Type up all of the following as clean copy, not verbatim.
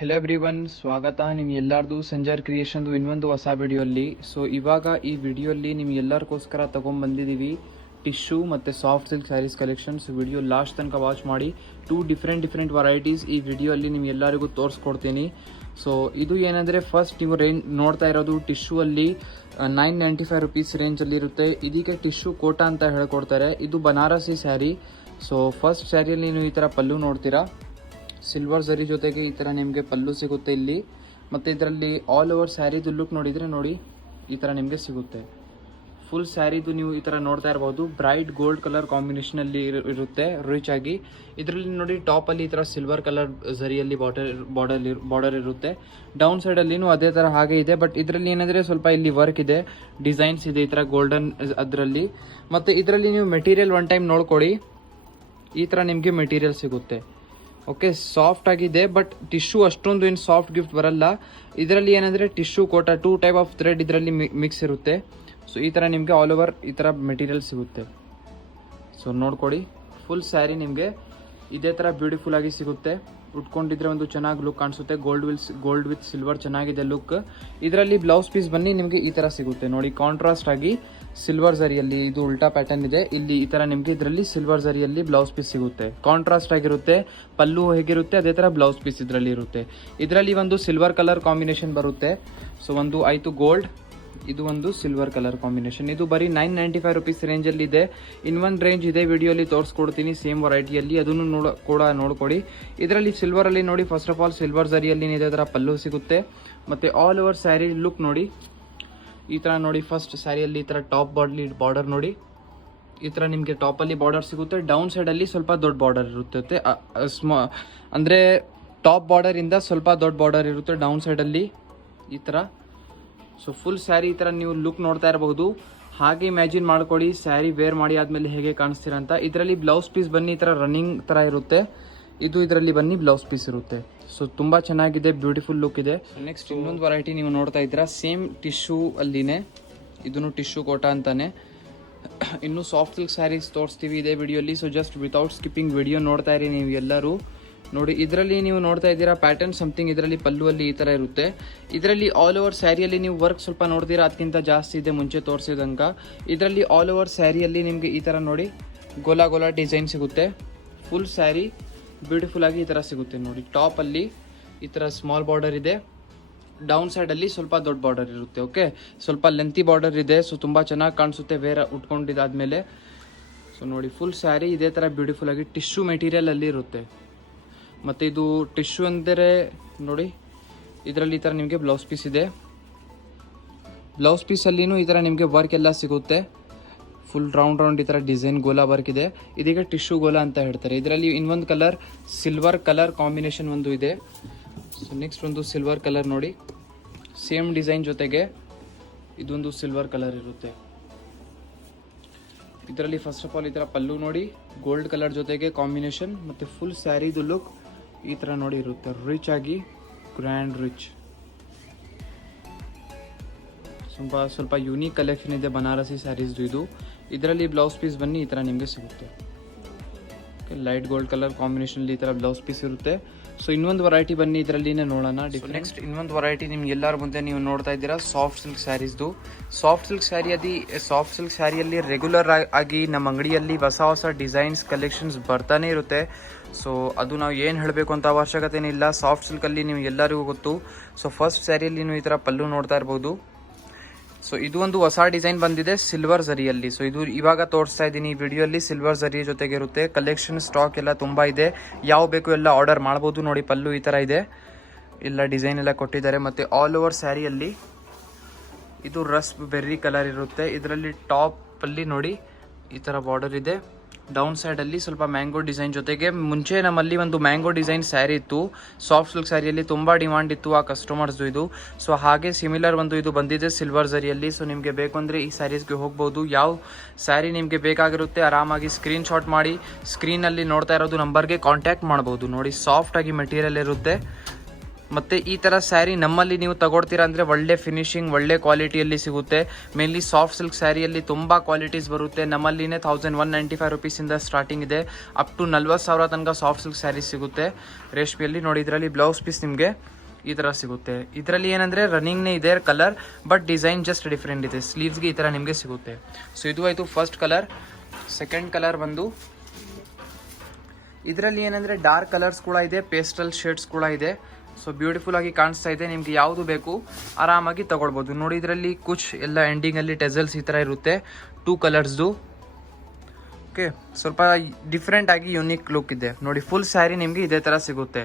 Hello everyone, ಸ್ವಾಗತ ನಿಮ್ಗೆಲ್ಲರದು ಸಂಜರ್ ಕ್ರಿಯೇಷನ್ದು ಇನ್ನೊಂದು ಹೊಸ ವಿಡಿಯೋಲ್ಲಿ. ಸೊ ಇವಾಗ ಈ ವಿಡಿಯೋಲ್ಲಿ ನಿಮ್ಗೆಲ್ಲರಿಗೋಸ್ಕರ ತೊಗೊಂಡ್ಬಂದಿದ್ದೀವಿ ಟಿಶ್ಯೂ ಮತ್ತು soft silk sarees collections. Video last ತನಕ ವಾಚ್ ಮಾಡಿ. ಟೂ ಡಿಫ್ರೆಂಟ್ ವೆರೈಟೀಸ್ ಈ ವಿಡಿಯೋಲ್ಲಿ ನಿಮ್ಗೆಲ್ಲರಿಗೂ ತೋರಿಸ್ಕೊಡ್ತೀನಿ. ಸೊ ಇದು ಏನಂದರೆ, ಫಸ್ಟ್ ನೀವು ರೇಂಜ್ ನೋಡ್ತಾ ಇರೋದು ಟಿಶ್ಯೂ ಅಲ್ಲಿ 995 ರುಪೀಸ್ ರೇಂಜಲ್ಲಿ ಇರುತ್ತೆ. ಇದಕ್ಕೆ ಟಿಶ್ಯೂ ಕೋಟಾ ಅಂತ ಹೇಳ್ಕೊಡ್ತಾರೆ. ಇದು ಬನಾರಸಿ ಸ್ಯಾರಿ. ಸೊ ಫಸ್ಟ್ ಸ್ಯಾರಿಯಲ್ಲಿ ನೀವು ಈ ಥರ ಪಲ್ಲು ನೋಡ್ತೀರಾ, ಸಿಲ್ವರ್ ಝರಿ ಜೊತೆಗೆ ಈ ಥರ ನಿಮಗೆ ಪಲ್ಲು ಸಿಗುತ್ತೆ ಇಲ್ಲಿ. ಮತ್ತು ಇದರಲ್ಲಿ ಆಲ್ ಓವರ್ ಸ್ಯಾರಿದು ಲುಕ್ ನೋಡಿದರೆ ನೋಡಿ, ಈ ಥರ ನಿಮಗೆ ಸಿಗುತ್ತೆ. ಫುಲ್ ಸ್ಯಾರಿದು ನೀವು ಈ ಥರ ನೋಡ್ತಾ ಇರ್ಬೋದು. ಬ್ರೈಟ್ ಗೋಲ್ಡ್ ಕಲರ್ ಕಾಂಬಿನೇಷನಲ್ಲಿ ಇರುತ್ತೆ, ರಿಚ್ ಆಗಿ. ಇದರಲ್ಲಿ ನೋಡಿ ಟಾಪಲ್ಲಿ ಈ ಥರ ಸಿಲ್ವರ್ ಕಲರ್ ಝರಿಯಲ್ಲಿ ಬಾರ್ಡರ್ ಇರುತ್ತೆ. ಡೌನ್ ಸೈಡಲ್ಲಿನೂ ಅದೇ ಥರ ಹಾಗೆ ಇದೆ. ಬಟ್ ಇದರಲ್ಲಿ ಏನಂದರೆ ಸ್ವಲ್ಪ ಇಲ್ಲಿ ವರ್ಕ್ ಇದೆ, ಡಿಸೈನ್ಸ್ ಇದೆ ಈ ಥರ ಗೋಲ್ಡನ್ ಅದರಲ್ಲಿ. ಮತ್ತು ಇದರಲ್ಲಿ ನೀವು ಮೆಟೀರಿಯಲ್ ಒನ್ ಟೈಮ್ ನೋಡ್ಕೊಳ್ಳಿ, ಈ ಥರ ನಿಮಗೆ ಮೆಟೀರಿಯಲ್ ಸಿಗುತ್ತೆ. ಓಕೆ, ಸಾಫ್ಟ್ ಆಗಿದೆ. ಬಟ್ ಟಿಶ್ಯೂ ಅಷ್ಟೊಂದು ಏನು ಸಾಫ್ಟ್ ಗಿಫ್ಟ್ ಬರಲ್ಲ. ಇದರಲ್ಲಿ ಏನಂದರೆ ಟಿಶ್ಯೂ ಕೋಟಾ 2 ಟೈಪ್ ಆಫ್ ಥ್ರೆಡ್ ಇದರಲ್ಲಿ ಮಿಕ್ಸ್ ಇರುತ್ತೆ. ಸೊ ಈ ಥರ ನಿಮಗೆ ಆಲ್ ಓವರ್ ಈ ಥರ ಮೆಟೀರಿಯಲ್ ಸಿಗುತ್ತೆ. ಸೊ ನೋಡ್ಕೊಡಿ, ಫುಲ್ ಸ್ಯಾರಿ ನಿಮಗೆ ಇದೇ ಥರ ಬ್ಯೂಟಿಫುಲ್ ಆಗಿ ಸಿಗುತ್ತೆ. ಉಟ್ಕೊಂಡಿದ್ರೆ ಒಂದು ಚೆನ್ನಾಗಿ ಲುಕ್ ಕಾಣಿಸುತ್ತೆ. ಗೋಲ್ಡ್ ವಿತ್ ಸಿಲ್ವರ್ ಚೆನ್ನಾಗಿದೆ ಲುಕ್. ಇದರಲ್ಲಿ ಬ್ಲೌಸ್ ಪೀಸ್ ಬನ್ನಿ ನಿಮಗೆ ಈ ಥರ ಸಿಗುತ್ತೆ ನೋಡಿ, ಕಾಂಟ್ರಾಸ್ಟ್ ಆಗಿ ಸಿಲ್ವರ್ ಝರಿಯಲ್ಲಿ. ಇದು ಉಲ್ಟಾ ಪ್ಯಾಟರ್ನ್ ಇದೆ ಇಲ್ಲಿ. ಈ ಥರ ನಿಮಗೆ ಇದರಲ್ಲಿ ಸಿಲ್ವರ್ ಝರಿಯಲ್ಲಿ ಬ್ಲೌಸ್ ಪೀಸ್ ಸಿಗುತ್ತೆ. ಕಾಂಟ್ರಾಸ್ಟ್ ಆಗಿರುತ್ತೆ. ಪಲ್ಲು ಹೇಗಿರುತ್ತೆ ಅದೇ ಥರ ಬ್ಲೌಸ್ ಪೀಸ್ ಇದರಲ್ಲಿ ಇರುತ್ತೆ. ಇದರಲ್ಲಿ ಒಂದು ಸಿಲ್ವರ್ ಕಲರ್ ಕಾಂಬಿನೇಷನ್ ಬರುತ್ತೆ. ಸೊ ಒಂದು ಆಯಿತು ಗೋಲ್ಡ್, ಇದು ಒಂದು ಸಿಲ್ವರ್ ಕಲರ್ ಕಾಂಬಿನೇಷನ್. ಇದು ಬರೀ 995 ರುಪೀಸ್ ರೇಂಜಲ್ಲಿ ಇದೆ. ಇನ್ನೊಂದು ರೇಂಜ್ ಇದೆ ವಿಡಿಯೋಲಿ ತೋರಿಸ್ಕೊಡ್ತೀನಿ ಸೇಮ್ ವೆರೈಟಿಯಲ್ಲಿ, ಅದನ್ನು ಕೂಡ ನೋಡ್ಕೊಡಿ. ಇದರಲ್ಲಿ ಸಿಲ್ವರಲ್ಲಿ ನೋಡಿ, ಫಸ್ಟ್ ಆಫ್ ಆಲ್ ಸಿಲ್ವರ್ ಝರಿಯಲ್ಲಿ ಇದೇ ಥರ ಪಲ್ಲು ಸಿಗುತ್ತೆ. ಮತ್ತು ಆಲ್ ಓವರ್ ಸ್ಯಾರಿ ಲುಕ್ ನೋಡಿ, ಈ ಥರ ನೋಡಿ. ಫಸ್ಟ್ ಸ್ಯಾರಿಯಲ್ಲಿ ಈ ಥರ ಟಾಪ್ ಬಾರ್ಡರ್ ನೋಡಿ, ಈ ಥರ ನಿಮಗೆ ಟಾಪಲ್ಲಿ ಬಾರ್ಡರ್ ಸಿಗುತ್ತೆ. ಡೌನ್ ಸೈಡಲ್ಲಿ ಸ್ವಲ್ಪ ದೊಡ್ಡ ಬಾರ್ಡರ್ ಇರುತ್ತೆ. ಅಂದರೆ ಟಾಪ್ ಬಾರ್ಡರಿಂದ ಸ್ವಲ್ಪ ದೊಡ್ಡ ಬಾರ್ಡರ್ ಇರುತ್ತೆ ಡೌನ್ ಸೈಡಲ್ಲಿ ಈ ಥರ. ಸೊ ಫುಲ್ ಸ್ಯಾರಿ ಈ ಥರ ನೀವು ಲುಕ್ ನೋಡ್ತಾ ಇರಬಹುದು. ಹಾಗೆ ಇಮ್ಯಾಜಿನ್ ಮಾಡ್ಕೊಳ್ಳಿ ಸ್ಯಾರಿ ವೇರ್ ಮಾಡಿ ಆದಮೇಲೆ ಹೇಗೆ ಕಾಣಿಸ್ತೀರ ಅಂತ. ಇದರಲ್ಲಿ ಬ್ಲೌಸ್ ಪೀಸ್ ಬನ್ನಿ ಈ ಥರ ರನ್ನಿಂಗ್ ಥರ ಇರುತ್ತೆ. ಇದು ಇದರಲ್ಲಿ ಬನ್ನಿ ಬ್ಲೌಸ್ ಪೀಸ್ ಇರುತ್ತೆ. ಸೊ ತುಂಬ ಚೆನ್ನಾಗಿದೆ, ಬ್ಯೂಟಿಫುಲ್ ಲುಕ್ ಇದೆ. ನೆಕ್ಸ್ಟ್ ಇನ್ನೊಂದು ವೆರೈಟಿ ನೀವು ನೋಡ್ತಾ ಇದ್ದೀರಾ, ಸೇಮ್ ಟಿಶ್ಯೂ ಅಲ್ಲಿನೇ. ಇದನ್ನು ಟಿಶ್ಯೂ ಕೋಟಾ ಅಂತಾನೆ. ಇನ್ನು ಸಾಫ್ಟ್ ಸಿಲ್ಕ್ ಸ್ಯಾರೀಸ್ ತೋರಿಸ್ತೀವಿ ಇದೇ ವಿಡಿಯೋಲಿ. So just without skipping video ನೋಡ್ತಾ ಇರಿ ನೀವು ಎಲ್ಲರೂ ನೋಡಿ. ಇದರಲ್ಲಿ ನೀವು ನೋಡ್ತಾ ಇದ್ದೀರಾ ಪ್ಯಾಟರ್ನ್ ಸಮಥಿಂಗ್. ಇದರಲ್ಲಿ ಪಲ್ಲುವಲ್ಲಿ ಈ ಥರ ಇರುತ್ತೆ. ಇದರಲ್ಲಿ ಆಲ್ ಓವರ್ ಸ್ಯಾರಿಯಲ್ಲಿ ನೀವು ವರ್ಕ್ ಸ್ವಲ್ಪ ನೋಡ್ತೀರಾ, ಅದಕ್ಕಿಂತ ಜಾಸ್ತಿ ಇದೆ ಮುಂಚೆ ತೋರಿಸಿದಂಗೆ. ಇದರಲ್ಲಿ ಆಲ್ ಓವರ್ ಸ್ಯಾರಿಯಲ್ಲಿ ನಿಮಗೆ ಈ ಥರ ನೋಡಿ ಗೋಲಾ ಡಿಸೈನ್ ಸಿಗುತ್ತೆ. ಫುಲ್ ಸ್ಯಾರಿ ಬ್ಯೂಟಿಫುಲ್ ಆಗಿ ಈ ಥರ ಸಿಗುತ್ತೆ ನೋಡಿ. ಟಾಪಲ್ಲಿ ಈ ಥರ ಸ್ಮಾಲ್ ಬಾರ್ಡರ್ ಇದೆ, ಡೌನ್ ಸೈಡಲ್ಲಿ ಸ್ವಲ್ಪ ದೊಡ್ಡ ಬಾರ್ಡರ್ ಇರುತ್ತೆ. ಓಕೆ, ಸ್ವಲ್ಪ ಲೆಂತಿ ಬಾರ್ಡರ್ ಇದೆ. ಸೊ ತುಂಬ ಚೆನ್ನಾಗಿ ಕಾಣಿಸುತ್ತೆ ವೇರ್ ಉಟ್ಕೊಂಡಿದ್ದಾದಮೇಲೆ. ಸೊ ನೋಡಿ, ಫುಲ್ ಸ್ಯಾರಿ ಇದೇ ಥರ ಬ್ಯೂಟಿಫುಲ್ ಆಗಿ ಟಿಶ್ಯೂ ಮೆಟೀರಿಯಲ್ ಅಲ್ಲಿ ಇರುತ್ತೆ. ಮತ್ತು ಇದು ಟಿಶ್ಯೂ ಅಂದರೆ ನೋಡಿ, ಇದರಲ್ಲಿ ಈ ಥರ ನಿಮಗೆ ಬ್ಲೌಸ್ ಪೀಸ್ ಇದೆ. ಬ್ಲೌಸ್ ಪೀಸಲ್ಲಿನೂ ಈ ಥರ ನಿಮಗೆ ವರ್ಕ್ ಎಲ್ಲ ಸಿಗುತ್ತೆ. ಫುಲ್ ರೌಂಡ್ ಈ ಥರ ಡಿಸೈನ್ ಗೋಲಾ ವರ್ಕ್ ಇದೆ. ಇದೀಗ ಟಿಶ್ಯೂ ಗೋಲಾ ಅಂತ ಹೇಳ್ತಾರೆ. ಇದರಲ್ಲಿ ಇನ್ನೊಂದು ಕಲರ್ ಸಿಲ್ವರ್ ಕಲರ್ ಕಾಂಬಿನೇಷನ್ ಒಂದು ಇದೆ. ಸೊ ನೆಕ್ಸ್ಟ್ ಒಂದು ಸಿಲ್ವರ್ ಕಲರ್ ನೋಡಿ, ಸೇಮ್ ಡಿಸೈನ್ ಜೊತೆಗೆ ಇದೊಂದು ಸಿಲ್ವರ್ ಕಲರ್ ಇರುತ್ತೆ. ಇದರಲ್ಲಿ ಫಸ್ಟ್ ಆಫ್ ಆಲ್ ಈ ಥರ ಪಲ್ಲು ನೋಡಿ, ಗೋಲ್ಡ್ ಕಲರ್ ಜೊತೆಗೆ ಕಾಂಬಿನೇಷನ್. ಮತ್ತು ಫುಲ್ ಸ್ಯಾರಿದು ಲುಕ್ ಈ ಥರ ನೋಡಿ ಇರುತ್ತೆ, ರಿಚ್ ಆಗಿ ಗ್ರ್ಯಾಂಡ್ ರಿಚ್. ಸ್ವಲ್ಪ ಯೂನಿಕ್ ಕಲೆಕ್ಷನ್ ಇದೆ ಬನಾರಸಿ ಸ್ಯಾರೀಸ್ದು ಇದು. ಇದರಲ್ಲಿ ಬ್ಲೌಸ್ ಪೀಸ್ ಬನ್ನಿ ಈ ಥರ ನಿಮಗೆ ಸಿಗುತ್ತೆ. ಲೈಟ್ ಗೋಲ್ಡ್ ಕಲರ್ ಕಾಂಬಿನೇಷನಲ್ಲಿ ಈ ಥರ ಬ್ಲೌಸ್ ಪೀಸ್ ಇರುತ್ತೆ. ಸೊ ಇನ್ನೊಂದು ವೆರೈಟಿ ಬನ್ನಿ ಇದರಲ್ಲಿನೇ ನೋಡೋಣ. ನೆಕ್ಸ್ಟ್ ಇನ್ನೊಂದು ವೆರೈಟಿ ನಿಮ್ಗೆ ಎಲ್ಲರ ಮುಂದೆ ನೀವು ನೋಡ್ತಾ ಇದ್ದೀರಾ ಸಾಫ್ಟ್ ಸಿಲ್ಕ್ ಸ್ಯಾರೀಸ್ದು. ಸಾಫ್ಟ್ ಸಿಲ್ಕ್ ಸ್ಯಾರಿಯಲ್ಲಿ ರೆಗ್ಯುಲರ್ ಆಗಿ ನಮ್ಮ ಅಂಗಡಿಯಲ್ಲಿ ಹೊಸ ಡಿಸೈನ್ಸ್ ಕಲೆಕ್ಷನ್ಸ್ ಬರ್ತಾನೆ ಇರುತ್ತೆ. ಸೊ ಅದು ನಾವು ಏನು ಹೇಳಬೇಕು ಅಂತ ಅವಶ್ಯಕತೆ ಇಲ್ಲ. ಸಾಫ್ಟ್ ಸಿಲ್ಕಲ್ಲಿ ನೀವು ಎಲ್ಲರಿಗೂ ಗೊತ್ತು. ಸೊ ಫಸ್ಟ್ ಸ್ಯಾರಿಯಲ್ಲಿ ನೀವು ಈ ಥರ ಪಲ್ಲು ನೋಡ್ತಾ ಇರ್ಬೋದು. ಸೊ ಇದು ಒಂದು ಹೊಸ ಡಿಸೈನ್ ಬಂದಿದೆ ಸಿಲ್ವರ್ ಝರಿಯಲ್ಲಿ. ಸೊ ಇದು ಇವಾಗ ತೋರಿಸ್ತಾ ಇದ್ದೀನಿ ಈ ವಿಡಿಯೋಲಿ. ಸಿಲ್ವರ್ ಝರಿ ಜೊತೆಗೆ ಇರುತ್ತೆ. ಕಲೆಕ್ಷನ್ ಸ್ಟಾಕ್ ಎಲ್ಲ ತುಂಬ ಇದೆ, ಯಾವ ಬೇಕು ಎಲ್ಲ ಆರ್ಡರ್ ಮಾಡ್ಬೋದು. ನೋಡಿ ಪಲ್ಲು ಈ ಥರ ಇದೆ, ಎಲ್ಲ ಡಿಸೈನ್ ಎಲ್ಲ ಕೊಟ್ಟಿದ್ದಾರೆ. ಮತ್ತು ಆಲ್ ಓವರ್ ಸ್ಯಾರಿಯಲ್ಲಿ ಇದು ರಸ್ ಬೆರ್ರಿ ಕಲರ್ ಇರುತ್ತೆ. ಇದರಲ್ಲಿ ಟಾಪಲ್ಲಿ ನೋಡಿ ಈ ಥರ ಬಾರ್ಡರ್ ಇದೆ. ಡೌನ್ ಸೈಡಲ್ಲಿ ಸ್ವಲ್ಪ ಮ್ಯಾಂಗೋ ಡಿಸೈನ್ ಜೊತೆಗೆ. ಮುಂಚೆ ನಮ್ಮಲ್ಲಿ ಒಂದು ಮ್ಯಾಂಗೋ ಡಿಸೈನ್ ಸ್ಯಾರಿ ಇತ್ತು ಸಾಫ್ಟ್ ಸಿಲ್ಕ್ ಸ್ಯಾರಿಯಲ್ಲಿ, ತುಂಬ ಡಿಮಾಂಡ್ ಇತ್ತು ಆ ಕಸ್ಟಮರ್ಸ್ದು ಇದು. ಸೊ ಹಾಗೆ ಸಿಮಿಲರ್ ಒಂದು ಇದು ಬಂದಿದೆ ಸಿಲ್ವರ್ ಝರಿಯಲ್ಲಿ. ಸೊ ನಿಮಗೆ ಬೇಕು ಅಂದರೆ ಈ ಸ್ಯಾರೀಸ್ಗೆ ಹೋಗ್ಬೋದು. ಯಾವ ಸ್ಯಾರಿ ನಿಮಗೆ ಬೇಕಾಗಿರುತ್ತೆ ಆರಾಮಾಗಿ ಸ್ಕ್ರೀನ್ಶಾಟ್ ಮಾಡಿ ಸ್ಕ್ರೀನಲ್ಲಿ ನೋಡ್ತಾ ಇರೋದು ನಂಬರ್ಗೆ ಕಾಂಟ್ಯಾಕ್ಟ್ ಮಾಡ್ಬೋದು. ನೋಡಿ ಸಾಫ್ಟಾಗಿ ಮೆಟೀರಿಯಲ್ ಇರುತ್ತೆ. ಮತ್ತು ಈ ಥರ ಸ್ಯಾರಿ ನಮ್ಮಲ್ಲಿ ನೀವು ತಗೊಳ್ತೀರಾ ಅಂದರೆ ಒಳ್ಳೆ ಫಿನಿಶಿಂಗ್ ಒಳ್ಳೆ ಕ್ವಾಲಿಟಿಯಲ್ಲಿ ಸಿಗುತ್ತೆ. ಮೇನ್ಲಿ ಸಾಫ್ಟ್ ಸಿಲ್ಕ್ ಸ್ಯಾರಿಯಲ್ಲಿ ತುಂಬ ಕ್ವಾಲಿಟೀಸ್ ಬರುತ್ತೆ. ನಮ್ಮಲ್ಲಿನೇ 1195 ರುಪೀಸಿಂದ ಸ್ಟಾರ್ಟಿಂಗ್ ಇದೆ, ಅಪ್ ಟು 40,000 ತನಕ ಸಾಫ್ಟ್ ಸಿಲ್ಕ್ ಸ್ಯಾರಿ ಸಿಗುತ್ತೆ ರೇಷ್ಮೆಯಲ್ಲಿ. ನೋಡಿ, ಇದರಲ್ಲಿ ಬ್ಲೌಸ್ ಪೀಸ್ ನಿಮಗೆ ಈ ಥರ ಸಿಗುತ್ತೆ. ಇದರಲ್ಲಿ ಏನಂದರೆ ರನ್ನಿಂಗ್ನೇ ಇದೆ colour, but design just different ಇದೆ. ಸ್ಲೀವ್ಸ್ಗೆ ಈ ಥರ ನಿಮಗೆ ಸಿಗುತ್ತೆ. ಸೊ ಇದು ಆಯಿತು ಫಸ್ಟ್ ಕಲರ್. ಸೆಕೆಂಡ್ ಕಲರ್ ಬಂದು ಇದರಲ್ಲಿ ಏನಂದರೆ ಡಾರ್ಕ್ ಕಲರ್ಸ್ ಕೂಡ ಇದೆ, ಪೇಸ್ಟಲ್ ಶೇಡ್ಸ್ ಕೂಡ ಇದೆ. ಸೊ ಬ್ಯೂಟಿಫುಲ್ ಆಗಿ ಕಾಣಿಸ್ತಾ ಇದೆ. ನಿಮಗೆ ಯಾವುದು ಬೇಕು ಆರಾಮಾಗಿ ತಗೊಳ್ಬೋದು. ನೋಡಿ, ಇದರಲ್ಲಿ ಕುಚ್ ಎಲ್ಲ ಎಂಡಿಂಗಲ್ಲಿ ಟೆಸಲ್ಸ್ ಈ ಥರ ಇರುತ್ತೆ, 2 ಕಲರ್ಸ್ದು. ಓಕೆ, ಸ್ವಲ್ಪ ಡಿಫ್ರೆಂಟ್ ಆಗಿ ಯುನೀಕ್ ಲುಕ್ ಇದೆ. ನೋಡಿ, ಫುಲ್ ಸ್ಯಾರಿ ನಿಮಗೆ ಇದೇ ಥರ ಸಿಗುತ್ತೆ.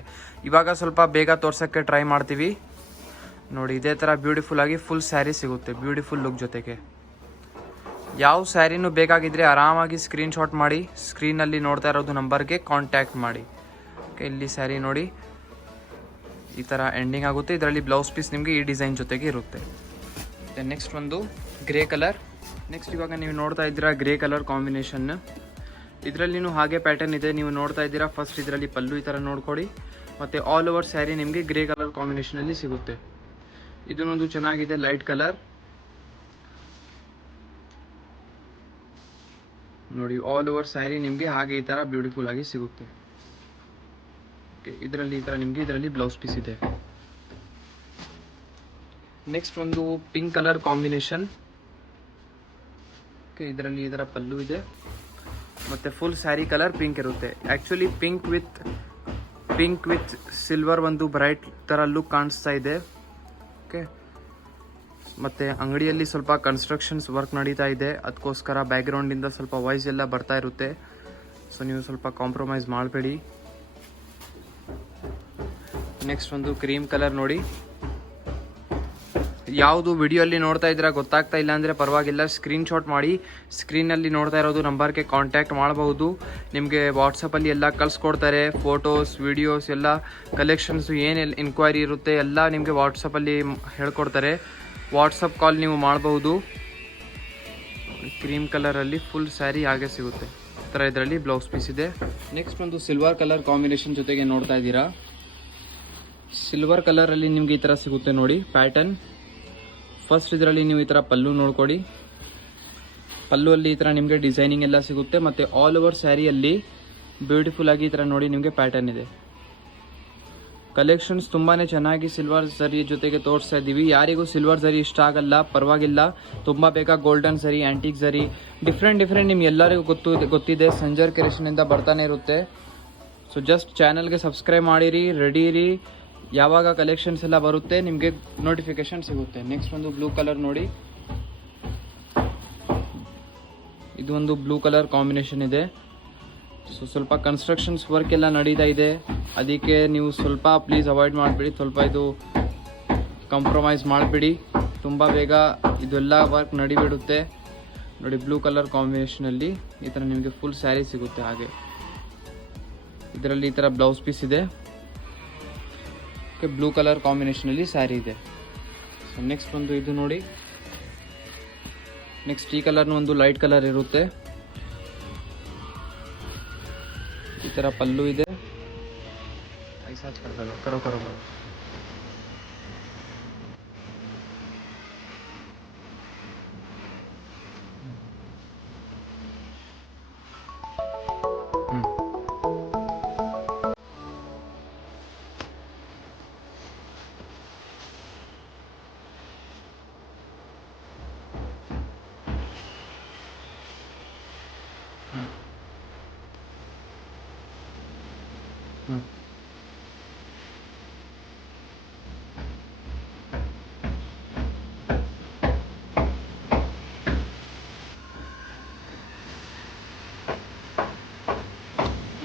ಇವಾಗ ಸ್ವಲ್ಪ ಬೇಗ ತೋರ್ಸೋಕ್ಕೆ ಟ್ರೈ ಮಾಡ್ತೀವಿ. ನೋಡಿ, ಇದೇ ಥರ ಬ್ಯೂಟಿಫುಲ್ ಆಗಿ ಫುಲ್ ಸ್ಯಾರಿ ಸಿಗುತ್ತೆ, ಬ್ಯೂಟಿಫುಲ್ ಲುಕ್ ಜೊತೆಗೆ. ಯಾವ ಸ್ಯಾರಿನೂ ಬೇಕಾಗಿದ್ದರೆ ಆರಾಮಾಗಿ ಸ್ಕ್ರೀನ್ಶಾಟ್ ಮಾಡಿ ಸ್ಕ್ರೀನಲ್ಲಿ ನೋಡ್ತಾ ಇರೋದು ನಂಬರ್ಗೆ ಕಾಂಟ್ಯಾಕ್ಟ್ ಮಾಡಿ. ಓಕೆ, ಇಲ್ಲಿ ಸ್ಯಾರಿ ನೋಡಿ ಈ ಥರ ಎಂಡಿಂಗ್ ಆಗುತ್ತೆ. ಇದರಲ್ಲಿ ಬ್ಲೌಸ್ ಪೀಸ್ ನಿಮಗೆ ಈ ಡಿಸೈನ್ ಜೊತೆಗೆ ಇರುತ್ತೆ. ನೆಕ್ಸ್ಟ್ ಒಂದು ಗ್ರೇ ಕಲರ್. ನೆಕ್ಸ್ಟ್ ಇವಾಗ ನೀವು ನೋಡ್ತಾ ಇದ್ದೀರಾ ಗ್ರೇ ಕಲರ್ ಕಾಂಬಿನೇಷನ್. ಇದರಲ್ಲಿನೂ ಹಾಗೆ ಪ್ಯಾಟರ್ನ್ ಇದೆ, ನೀವು ನೋಡ್ತಾ ಇದ್ದೀರಾ. ಫಸ್ಟ್ ಇದರಲ್ಲಿ ಪಲ್ಲು ಈ ಥರ ನೋಡ್ಕೊಡಿ, ಮತ್ತು ಆಲ್ ಓವರ್ ಸ್ಯಾರಿ ನಿಮಗೆ ಗ್ರೇ ಕಲರ್ ಕಾಂಬಿನೇಷನಲ್ಲಿ ಸಿಗುತ್ತೆ. ಇದನ್ನೊಂದು ಚೆನ್ನಾಗಿದೆ, ಲೈಟ್ ಕಲರ್. ನೋಡಿ, ಆಲ್ ಓವರ್ ಸ್ಯಾರಿ ನಿಮಗೆ ಹಾಗೆ ಈ ಥರ ಬ್ಯೂಟಿಫುಲ್ ಆಗಿ ಸಿಗುತ್ತೆ. ಇದರಲ್ಲಿ ಈ ಥರ ನಿಮಗೆ ಇದರಲ್ಲಿ ಬ್ಲೌಸ್ ಪೀಸ್ ಇದೆ. ನೆಕ್ಸ್ಟ್ ಒಂದು ಪಿಂಕ್ ಕಲರ್ ಕಾಂಬಿನೇಷನ್. ಓಕೆ, ಇದರಲ್ಲಿ ಈ ಥರ ಪಲ್ಲು ಇದೆ, ಮತ್ತು ಫುಲ್ ಸ್ಯಾರಿ ಕಲರ್ ಪಿಂಕ್ ಇರುತ್ತೆ. ಆ್ಯಕ್ಚುಲಿ ಪಿಂಕ್ ವಿತ್ ಸಿಲ್ವರ್ ಒಂದು ಬ್ರೈಟ್ ಥರ ಲುಕ್ ಕಾಣಿಸ್ತಾ ಇದೆ. ಓಕೆ, ಮತ್ತು ಅಂಗಡಿಯಲ್ಲಿ ಸ್ವಲ್ಪ ಕನ್ಸ್ಟ್ರಕ್ಷನ್ಸ್ ವರ್ಕ್ ನಡೀತಾ ಇದೆ, ಅದಕ್ಕೋಸ್ಕರ ಬ್ಯಾಕ್ಗ್ರೌಂಡಿಂದ ಸ್ವಲ್ಪ ವಾಯ್ಸ್ ಎಲ್ಲ ಬರ್ತಾ ಇರುತ್ತೆ. ಸೊ ನೀವು ಸ್ವಲ್ಪ ಕಾಂಪ್ರಮೈಸ್ ಮಾಡಬೇಡಿ. ನೆಕ್ಸ್ಟ್ ಒಂದು ಕ್ರೀಮ್ ಕಲರ್. ನೋಡಿ, ಯಾವುದು ವಿಡಿಯೋಲ್ಲಿ ನೋಡ್ತಾ ಇದ್ದೀರಾ ಗೊತ್ತಾಗ್ತಾ ಇಲ್ಲ ಅಂದರೆ ಪರವಾಗಿಲ್ಲ, ಸ್ಕ್ರೀನ್ಶಾಟ್ ಮಾಡಿ ಸ್ಕ್ರೀನಲ್ಲಿ ನೋಡ್ತಾ ಇರೋದು ನಂಬರ್ಗೆ ಕಾಂಟ್ಯಾಕ್ಟ್ ಮಾಡಬಹುದು. ನಿಮಗೆ ವಾಟ್ಸಪ್ಪಲ್ಲಿ ಎಲ್ಲ ಕಳಿಸ್ಕೊಡ್ತಾರೆ, ಫೋಟೋಸ್ ವಿಡಿಯೋಸ್ ಎಲ್ಲ ಕಲೆಕ್ಷನ್ಸು ಏನೆಲ್ಲ ಇನ್ಕ್ವೈರಿ ಇರುತ್ತೆ ಎಲ್ಲ ನಿಮಗೆ ವಾಟ್ಸಪ್ಪಲ್ಲಿ ಹೇಳ್ಕೊಡ್ತಾರೆ. ವಾಟ್ಸಪ್ ಕಾಲ್ ನೀವು ಮಾಡಬಹುದು. ಕ್ರೀಮ್ ಕಲರಲ್ಲಿ ಫುಲ್ ಸ್ಯಾರಿ ಹಾಗೆ ಸಿಗುತ್ತೆ. ಈ ಥರ ಇದರಲ್ಲಿ ಬ್ಲೌಸ್ ಪೀಸ್ ಇದೆ. ನೆಕ್ಸ್ಟ್ ಒಂದು ಸಿಲ್ವರ್ ಕಲರ್ ಕಾಂಬಿನೇಷನ್ ಜೊತೆಗೆ ನೋಡ್ತಾ ಇದ್ದೀರಾ. ಸಿಲ್ವರ್ ಕಲರಲ್ಲಿ ನಿಮಗೆ ಈ ಥರ ಸಿಗುತ್ತೆ ನೋಡಿ ಪ್ಯಾಟರ್ನ್. ಫಸ್ಟ್ ಇದರಲ್ಲಿ ನೀವು ಈ ಥರ ಪಲ್ಲು ನೋಡ್ಕೊಡಿ. ಪಲ್ಲುವಲ್ಲಿ ಈ ಥರ ನಿಮಗೆ ಡಿಸೈನಿಂಗ್ ಎಲ್ಲ ಸಿಗುತ್ತೆ, ಮತ್ತು ಆಲ್ ಓವರ್ ಸ್ಯಾರಿಯಲ್ಲಿ ಬ್ಯೂಟಿಫುಲ್ ಆಗಿ ಈ ಥರ ನೋಡಿ ನಿಮಗೆ ಪ್ಯಾಟರ್ನ್ ಇದೆ. ಕಲೆಕ್ಷನ್ಸ್ ತುಂಬಾ ಚೆನ್ನಾಗಿ ಸಿಲ್ವರ್ ಝರಿ ಜೊತೆಗೆ ತೋರಿಸ್ತಾ ಇದ್ದೀವಿ. ಯಾರಿಗೂ ಸಿಲ್ವರ್ ಝರಿ ಇಷ್ಟ ಆಗಲ್ಲ ಪರವಾಗಿಲ್ಲ, ತುಂಬ ಬೇಕಾ ಗೋಲ್ಡನ್ ಝರಿ, ಆ್ಯಂಟಿಕ್ ಝರಿ, ಡಿಫ್ರೆಂಟ್ ನಿಮ್ಗೆ ಎಲ್ಲರಿಗೂ ಗೊತ್ತಿದೆ. ಸಂಜರ್ ಕ್ರಿಯೇಷನಿಂದ ಬರ್ತಾನೆ ಇರುತ್ತೆ. ಸೊ ಜಸ್ಟ್ ಚಾನಲ್ಗೆ ಸಬ್ಸ್ಕ್ರೈಬ್ ಮಾಡಿರಿ, ರೆಡಿ ಇರಿ. ಯಾವಾಗ ಕಲೆಕ್ಷನ್ಸ್ ಎಲ್ಲ ಬರುತ್ತೆ ನಿಮಗೆ ನೋಟಿಫಿಕೇಶನ್ ಸಿಗುತ್ತೆ. ನೆಕ್ಸ್ಟ್ ಒಂದು ಬ್ಲೂ ಕಲರ್ ನೋಡಿ, ಇದು ಒಂದು ಬ್ಲೂ ಕಲರ್ ಕಾಂಬಿನೇಷನ್ ಇದೆ. ಸೊ ಸ್ವಲ್ಪ ಕನ್ಸ್ಟ್ರಕ್ಷನ್ಸ್ ವರ್ಕ್ ಎಲ್ಲ ನಡೀತಾ ಇದೆ, ಅದಕ್ಕೆ ನೀವು ಸ್ವಲ್ಪ ಪ್ಲೀಸ್ ಅವಾಯ್ಡ್ ಮಾಡಿಬಿಡಿ. ಸ್ವಲ್ಪ ಇದು ಕಾಂಪ್ರಮೈಸ್ ಮಾಡಿಬಿಡಿ, ತುಂಬ ಬೇಗ ಇದೆಲ್ಲ ವರ್ಕ್ ನಡಿಬಿಡುತ್ತೆ. ನೋಡಿ, ಬ್ಲೂ ಕಲರ್ ಕಾಂಬಿನೇಷನಲ್ಲಿ ಈ ಥರ ನಿಮಗೆ ಫುಲ್ ಸ್ಯಾರಿ ಸಿಗುತ್ತೆ. ಹಾಗೆ ಇದರಲ್ಲಿ ಈ ಥರ ಬ್ಲೌಸ್ ಪೀಸ್ ಇದೆ. ಓಕೆ, ಬ್ಲೂ ಕಲರ್ ಕಾಂಬಿನೇಷನಲ್ಲಿ ಸ್ಯಾರಿ ಇದೆ. ಸೊ ನೆಕ್ಸ್ಟ್ ಒಂದು ಇದು ನೋಡಿ, ನೆಕ್ಸ್ಟ್ ಈ ಕಲರ್ನ ಒಂದು ಲೈಟ್ ಕಲರ್ ಇರುತ್ತೆ. ಈ ಥರ ಪಲ್ಲು ಇದೆ. ಕರೋ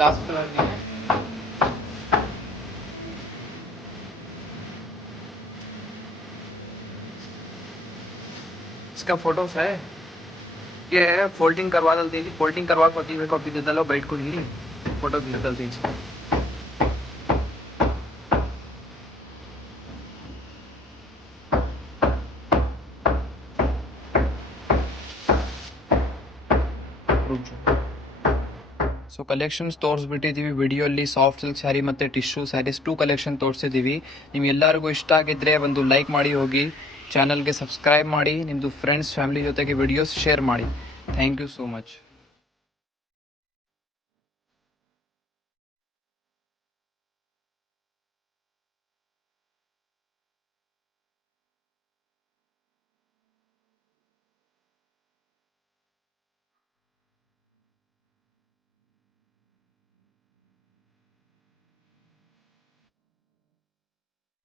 लास्ट कलर नहीं है। इसका फोटोस है, ये है फोल्डिंग करवा दलती, फोल्डिंग करवा कॉपी दे दलो बैठ को ही फोटो दे दलती। ಸೊ ಕಲೆಕ್ಷನ್ಸ್ ತೋರಿಸ್ಬಿಟ್ಟಿದ್ದೀವಿ ವಿಡಿಯೋಲ್ಲಿ. ಸಾಫ್ಟ್ ಸಿಲ್ಕ್ ಸ್ಯಾರಿ ಮತ್ತು ಟಿಶ್ಯೂ ಸ್ಯಾರೀಸ್ 2 ಕಲೆಕ್ಷನ್ ತೋರಿಸಿದ್ದೀವಿ. ನಿಮ್ಗೆಲ್ಲರಿಗೂ ಇಷ್ಟ ಆಗಿದ್ದರೆ ಒಂದು ಲೈಕ್ ಮಾಡಿ ಹೋಗಿ, ಚಾನಲ್ಗೆ ಸಬ್ಸ್ಕ್ರೈಬ್ ಮಾಡಿ, ನಿಮ್ಮದು ಫ್ರೆಂಡ್ಸ್ ಫ್ಯಾಮಿಲಿ ಜೊತೆಗೆ ವಿಡಿಯೋಸ್ ಶೇರ್ ಮಾಡಿ. Thank you so much.